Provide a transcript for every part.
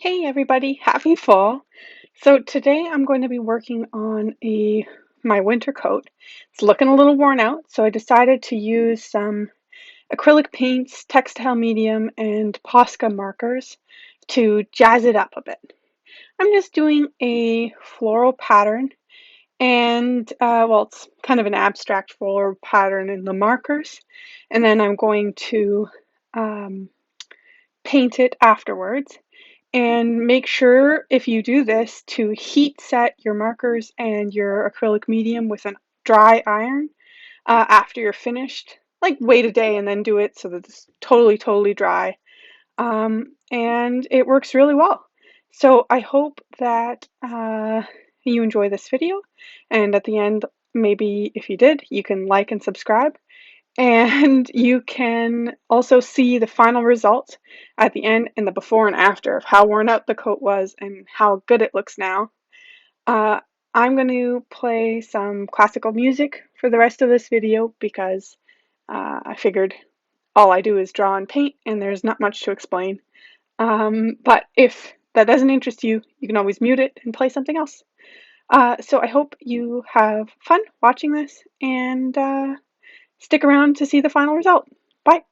Hey everybody, happy fall. So today I'm going to be working on my winter coat. It's looking a little worn out, so I decided to use some acrylic paints, textile medium, and Posca markers to jazz it up a bit. I'm just doing a floral pattern and it's kind of an abstract floral pattern in the markers, and then I'm going to um, paint it afterwards. And make sure, if you do this, to heat set your markers and your acrylic medium with a dry iron after you're finished. Like wait a day and then do it so that it's totally dry. And it works really well. So I hope that you enjoy this video. And at the end, maybe if you did, you can like and subscribe. And you can also see the final result at the end and the before and after of how worn out the coat was and how good it looks now. Uh, I'm going to play some classical music for the rest of this video because I figured all I do is draw and paint and there's not much to explain. But if that doesn't interest you, you can always mute it and play something else. So I hope you have fun watching this and stick around to see the final result. Bye.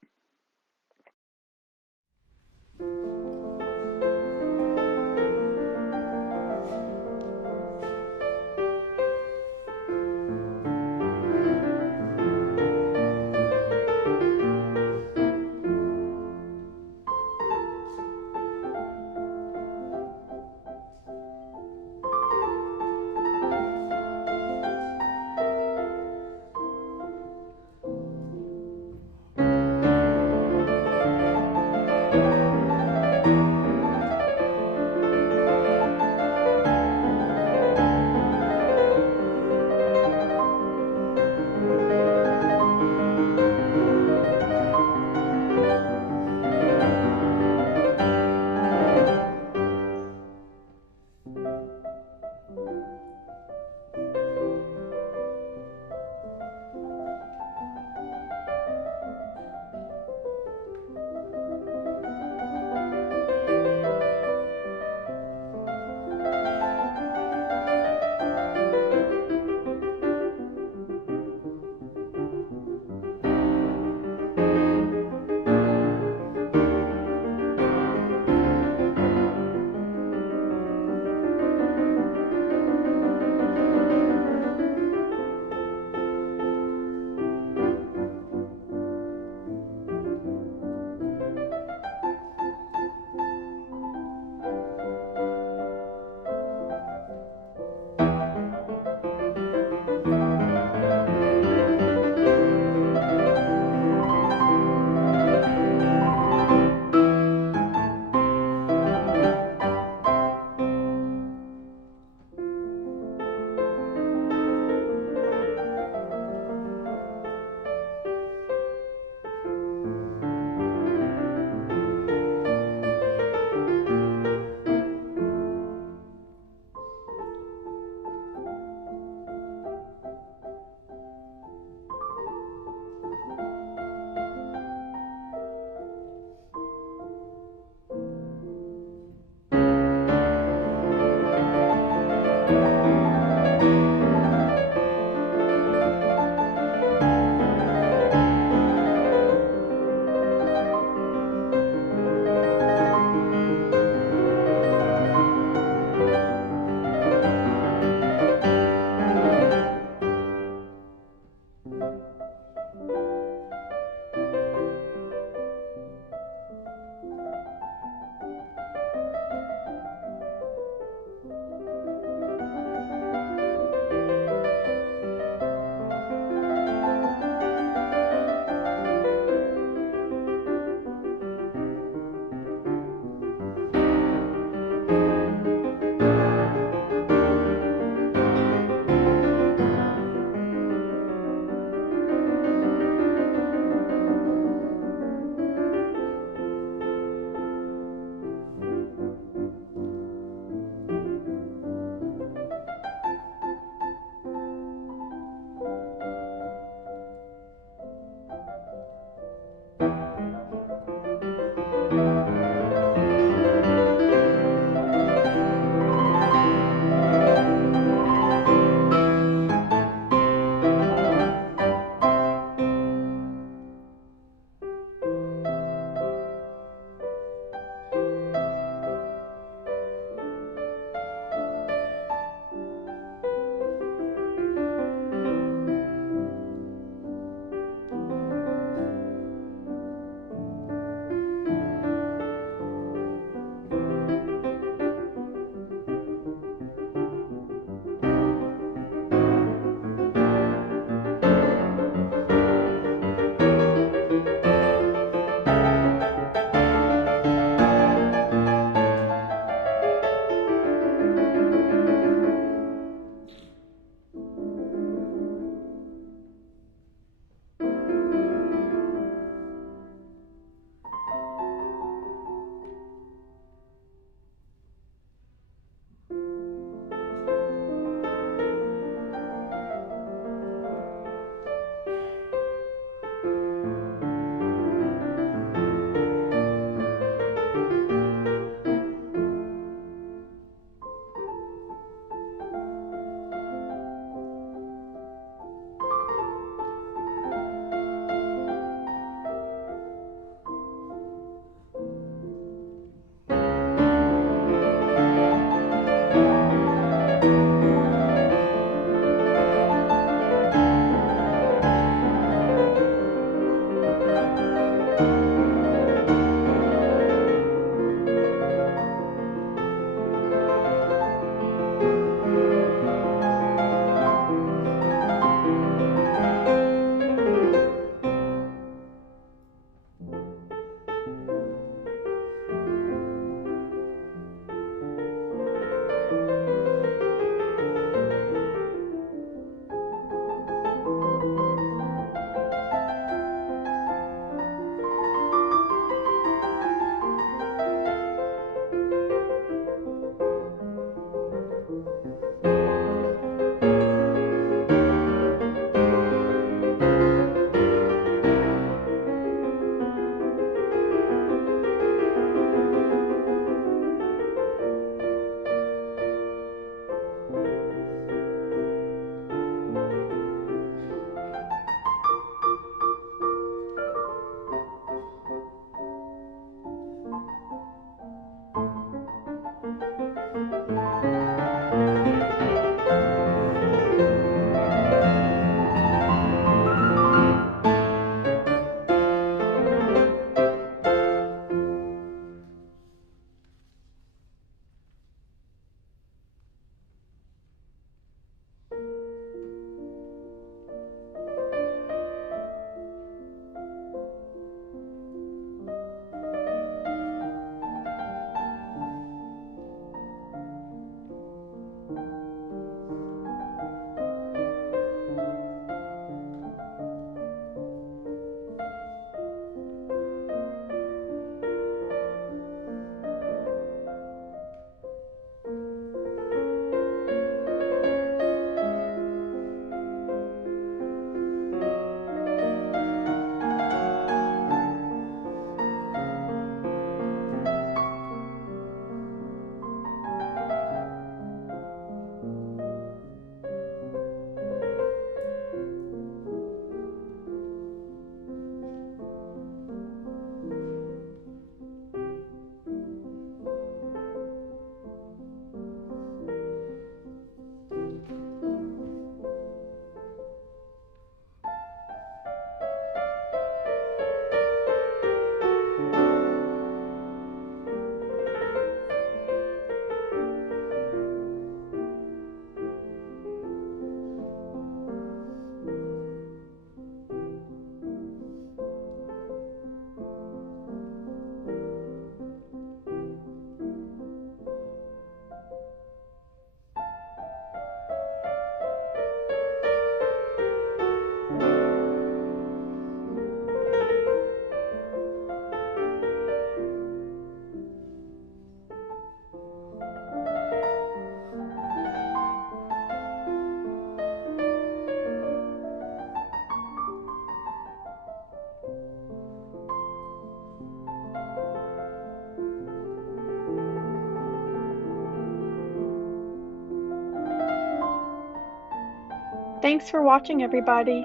Thanks for watching, everybody.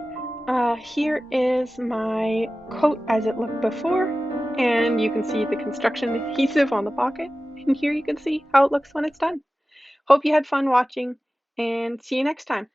Here is my coat as it looked before, and you can see the construction adhesive on the pocket, and here you can see how it looks when it's done. Hope you had fun watching, and see you next time.